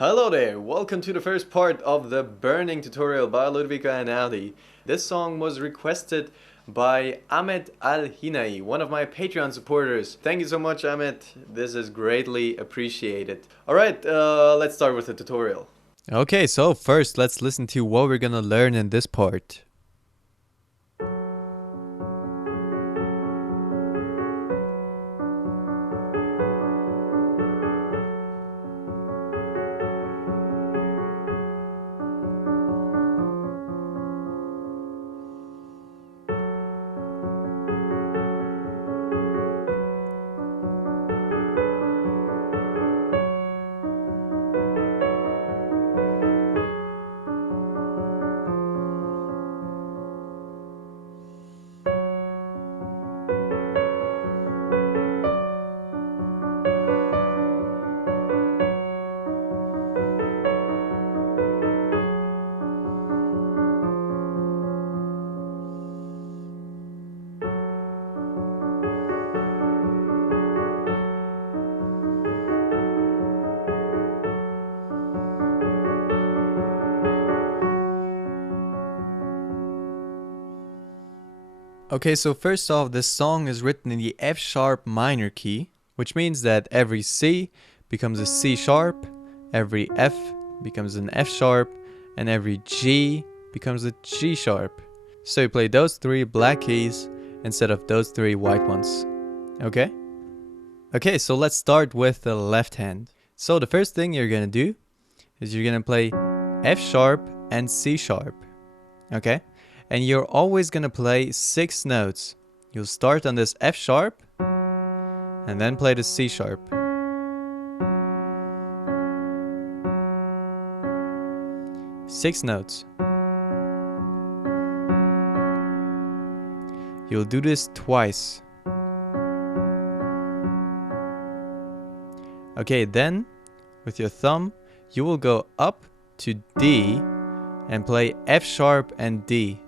Hello there, welcome to the first part of the Burning tutorial by Ludovico Einaudi. This song was requested by Ahmed Al-Hinai, one of my Patreon supporters. Thank you so much, Ahmed. This is greatly appreciated. Alright, let's start with the tutorial. Okay, so first let's listen to what we're gonna learn in this part. Okay, so first off, this song is written in the F sharp minor key, which means that every C becomes a C sharp, every F becomes an F sharp, and every G becomes a G sharp. So you play those three black keys instead of those three white ones. Okay? Okay, so let's start with the left hand. So the first thing you're gonna do is you're gonna play F sharp and C sharp. Okay? And you're always gonna play 6 notes. You'll start on this F sharp and then play the C sharp. Six notes. You'll do this twice. Okay, then with your thumb, you will go up to D and play F sharp and D.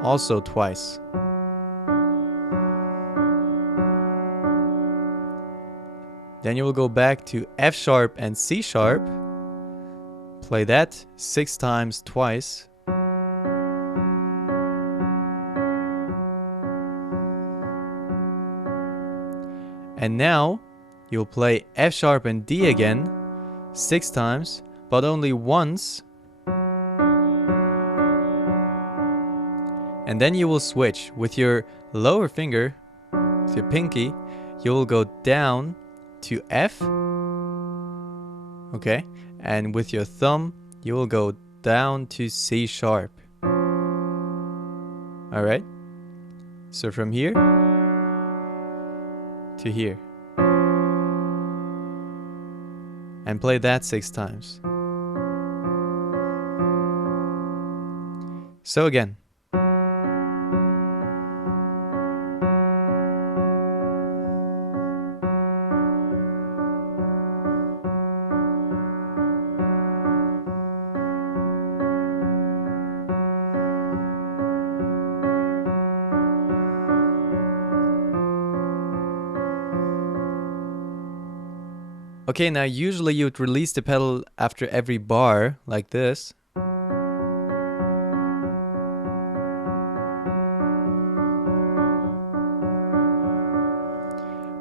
Also twice. Then you will go back to F sharp and C sharp. Play that 6 times twice. And now you'll play F sharp and D again 6 times, but only once. And then you will switch with your lower finger, with your pinky, you will go down to F. Okay, and with your thumb, you will go down to C sharp. Alright, so from here to here. And play that 6 times. So again. Okay, now usually you would release the pedal after every bar, like this.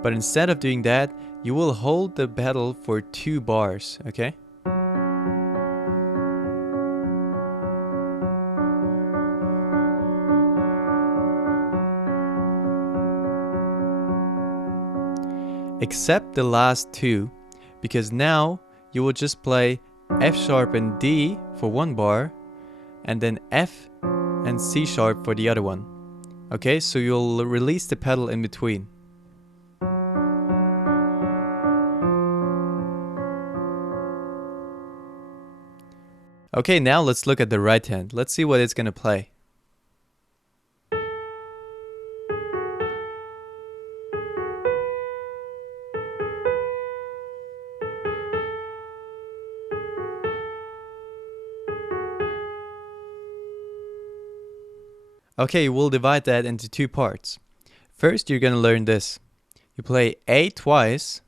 But instead of doing that, you will hold the pedal for 2 bars, okay? Except the last 2. Because now you will just play F sharp and D for 1 bar and then F and C sharp for the other one. Okay, so you'll release the pedal in between. Okay, now let's look at the right hand. Let's see what it's gonna play. Okay, we'll divide that into 2 parts. First, you're gonna learn this. You play A twice.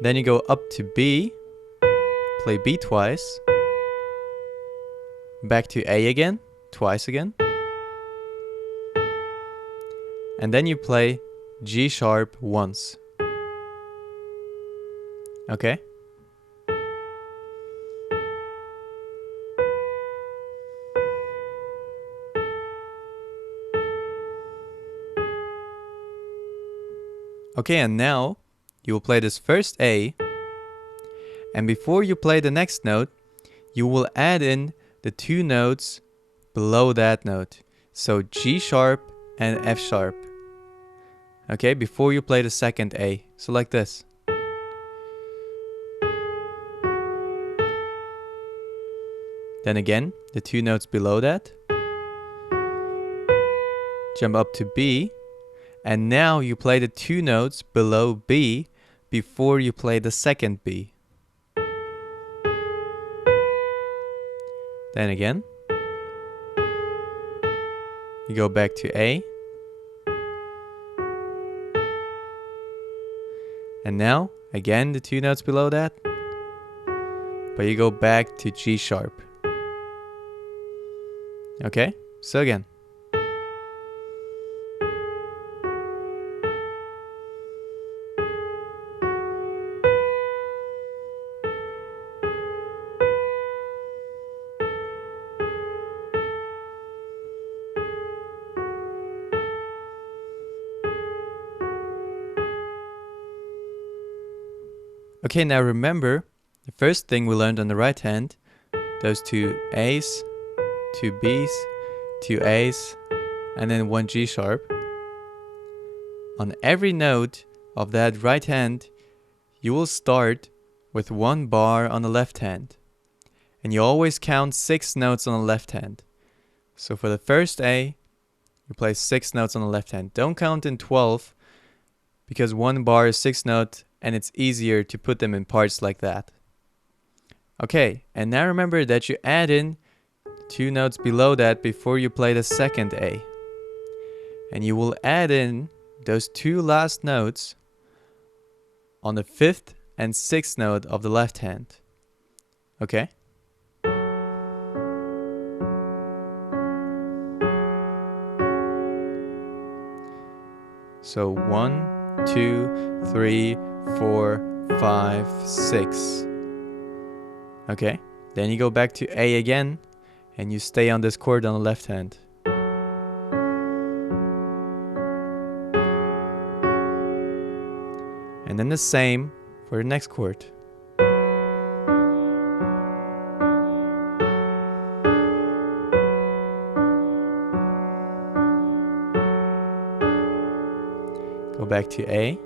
Then you go up to B. Play B twice. Back to A again. Twice again. And then you play G sharp once. Okay? Okay, and now you will play this first A, and before you play the next note, you will add in the two notes below that note. So G sharp and F sharp. Okay, before you play the second A. So like this. Then again, the two notes below that. Jump up to B. And now you play the two notes below B before you play the second B. Then again, you go back to A. And now, again, the two notes below that. But you go back to G sharp. Okay, so again. Okay, now remember, the first thing we learned on the right hand, those two A's, two B's, two A's, and then one G sharp. On every note of that right hand, you will start with one bar on the left hand. And you always count 6 notes on the left hand. So for the first A, you play 6 notes on the left hand. Don't count in 12, because one bar is 6 notes, and it's easier to put them in parts like that. Okay, and now remember that you add in 2 notes below that before you play the second A. And you will add in those 2 last notes on the 5th and 6th note of the left hand. Okay? So 1, 2, 3, 4, 5, 6. Okay, then you go back to A again, and you stay on this chord on the left hand. And then the same for the next chord. Go back to A.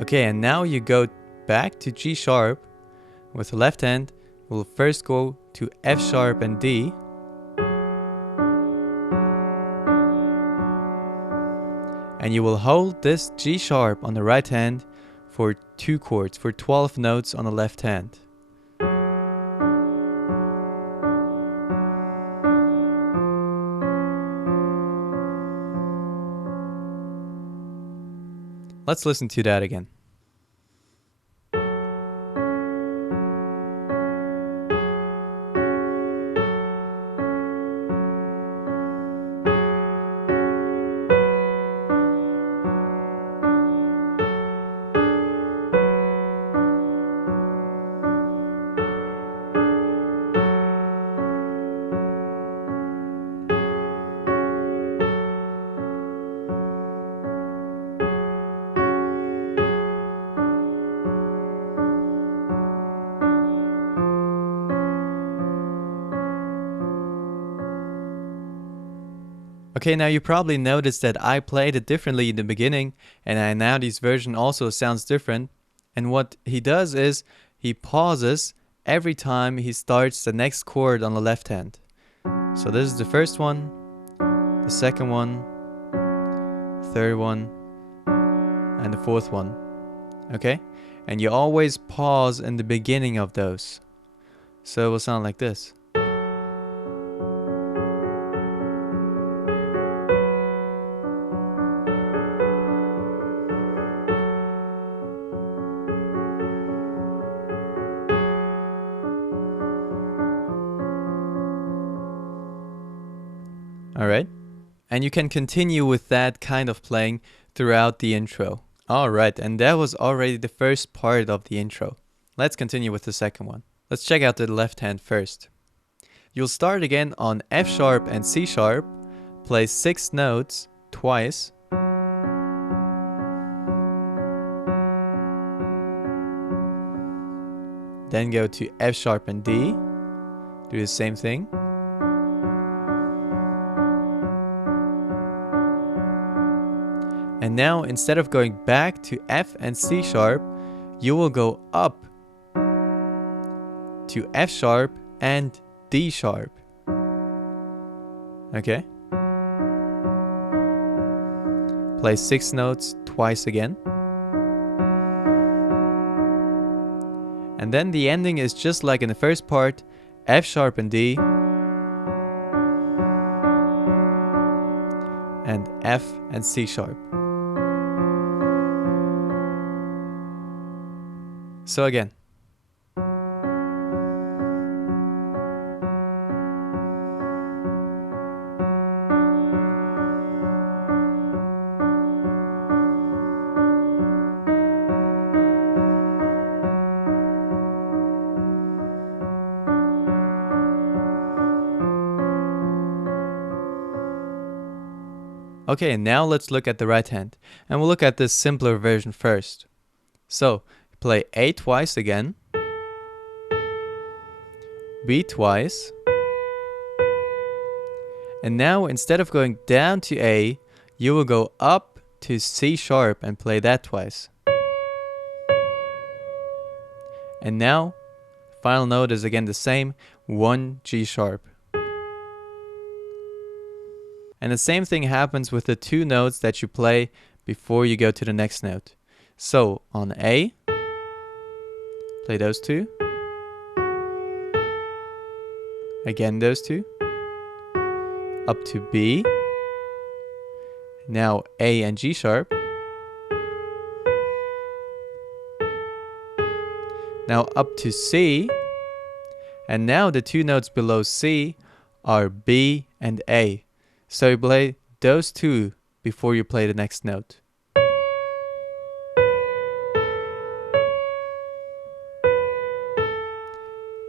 Okay, and now you go back to G sharp. With the left hand, we'll first go to F sharp and D. And you will hold this G sharp on the right hand for 2 chords, for 12 notes on the left hand. Let's listen to that again. Okay, now you probably noticed that I played it differently in the beginning, and Einaudi's version also sounds different. And what he does is he pauses every time he starts the next chord on the left hand. So this is the first one, the second one, third one, and the fourth one. Okay? And you always pause in the beginning of those. So it will sound like this. Alright? And you can continue with that kind of playing throughout the intro. Alright, and that was already the first part of the intro. Let's continue with the second one. Let's check out the left hand first. You'll start again on F sharp and C sharp, play 6 notes twice. Then go to F sharp and D, do the same thing. And now instead of going back to F and C sharp, you will go up to F sharp and D sharp. Okay? Play 6 notes twice again. And then the ending is just like in the first part, F sharp and D, and F and C sharp. So again. Okay, now let's look at the right hand, and we'll look at this simpler version first. So, play A twice again, B twice, and now instead of going down to A, you will go up to C sharp and play that twice. And now, final note is again the same, 1 G sharp. And the same thing happens with the 2 notes that you play before you go to the next note. So on A, play those 2. Again those 2. Up to B. Now A and G sharp. Now up to C. And now the 2 notes below C are B and A. So you play those 2 before you play the next note.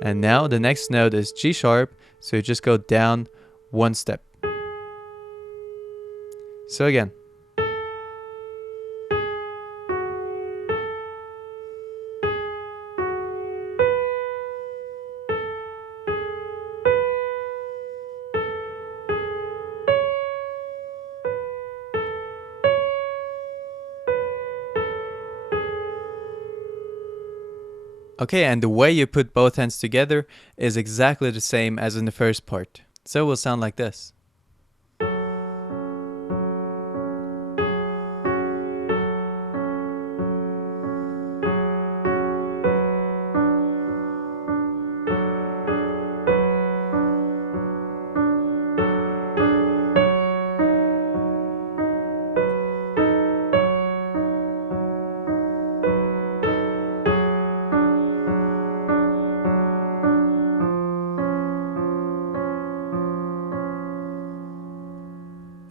And now the next note is G sharp, so you just go down 1 step. So again. Okay, and the way you put both hands together is exactly the same as in the first part. So it will sound like this.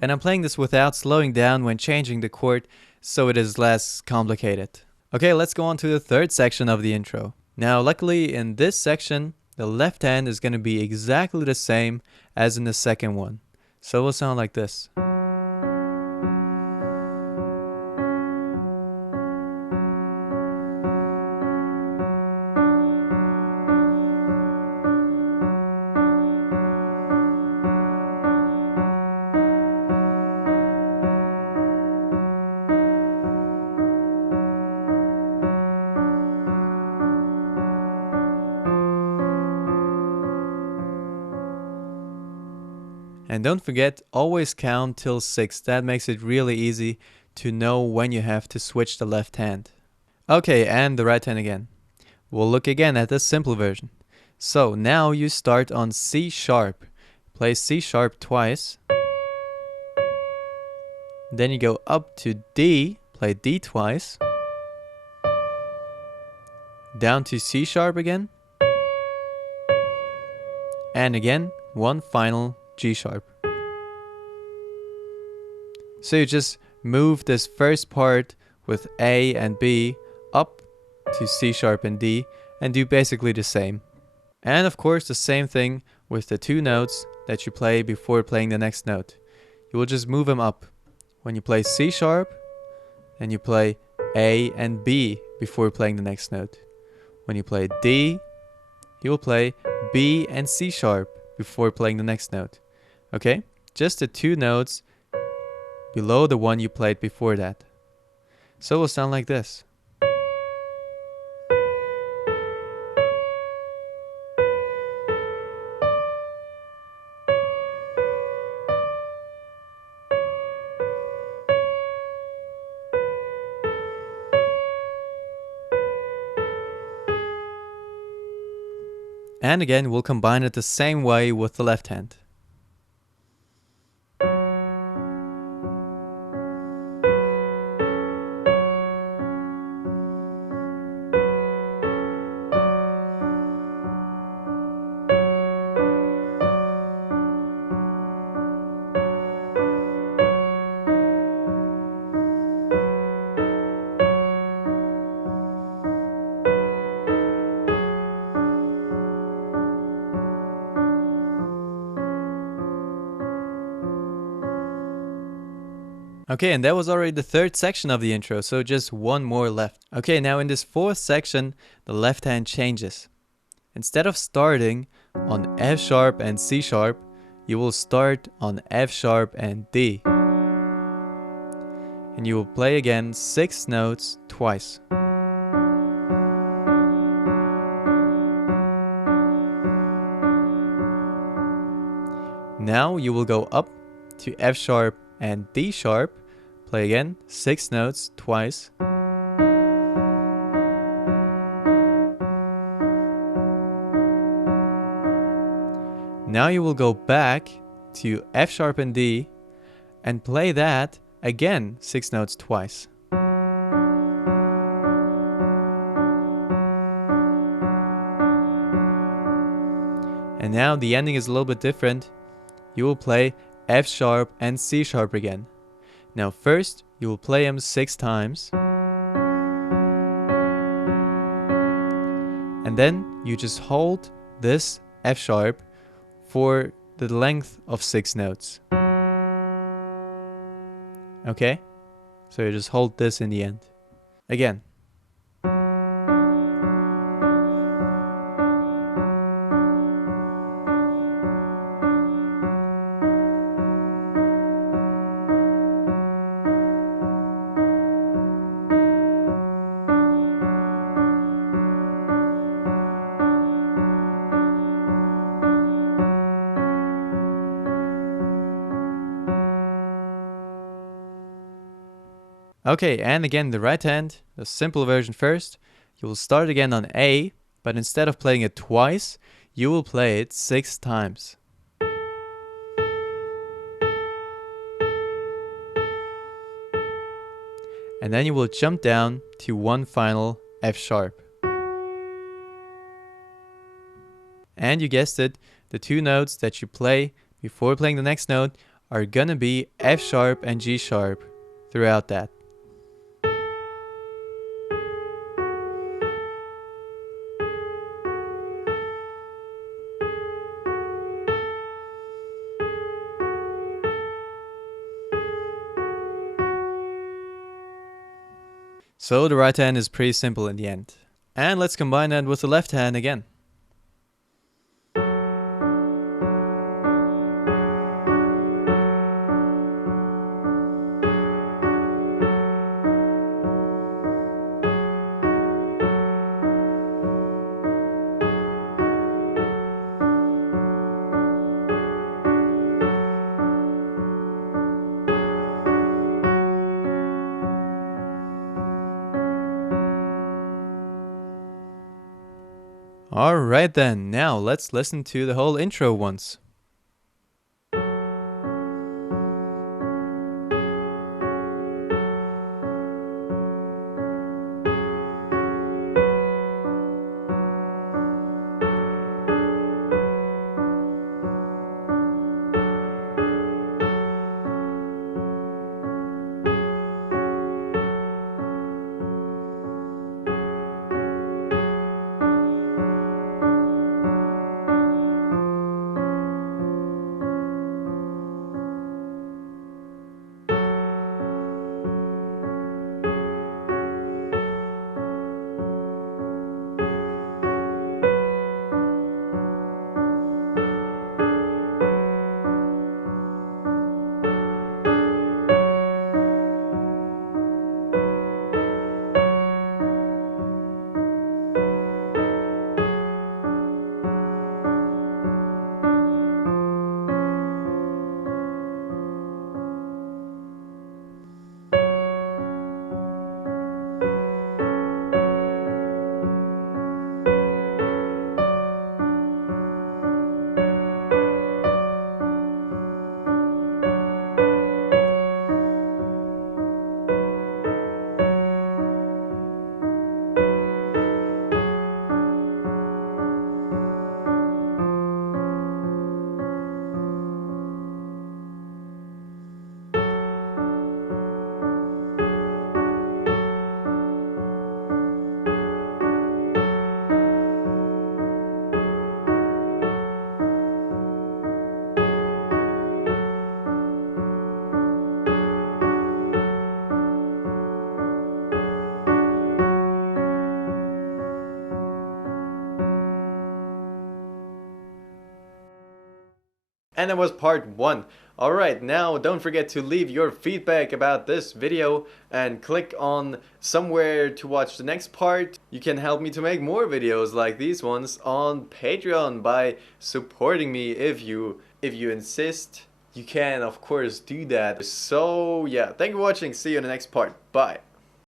And I'm playing this without slowing down when changing the chord, so it is less complicated. Okay, let's go on to the third section of the intro. Now, luckily in this section, the left hand is going to be exactly the same as in the second one. So it will sound like this. And don't forget, always count till 6. That makes it really easy to know when you have to switch the left hand. Okay, and the right hand again. We'll look again at the simple version. So now you start on C sharp. Play C sharp twice. Then you go up to D, play D twice. Down to C sharp again. And again, one final G sharp. So you just move this first part with A and B up to C sharp and D and do basically the same. And of course the same thing with the two notes that you play before playing the next note. You will just move them up. When you play C sharp, then you play A and B before playing the next note. When you play D, you will play B and C sharp before playing the next note. Okay? Just the two notes below the one you played before that. So it will sound like this. And again, we'll combine it the same way with the left hand. Okay, and that was already the third section of the intro, so just one more left. Okay, now in this fourth section, the left hand changes. Instead of starting on F sharp and C sharp, you will start on F sharp and D. And you will play again 6 notes twice. Now you will go up to F sharp and D sharp, play again 6 notes twice. Now you will go back to F sharp and D and play that again 6 notes twice. And now the ending is a little bit different. You will play F sharp and C sharp again. Now first, you will play them 6 times. And then you just hold this F sharp for the length of 6 notes. Okay? So you just hold this in the end. Again. Okay, and again the right hand, the simple version first. You will start again on A, but instead of playing it twice, you will play it 6 times. And then you will jump down to one final F sharp. And you guessed it, the 2 notes that you play before playing the next note are gonna be F sharp and G sharp throughout that. So the right hand is pretty simple in the end. And let's combine that with the left hand again. Alright then, now let's listen to the whole intro once. And that was part 1. Alright, now don't forget to leave your feedback about this video and click on somewhere to watch the next part. You can help me to make more videos like these ones on Patreon by supporting me if you insist. You can of course do that. So yeah, thank you for watching. See you in the next part. Bye.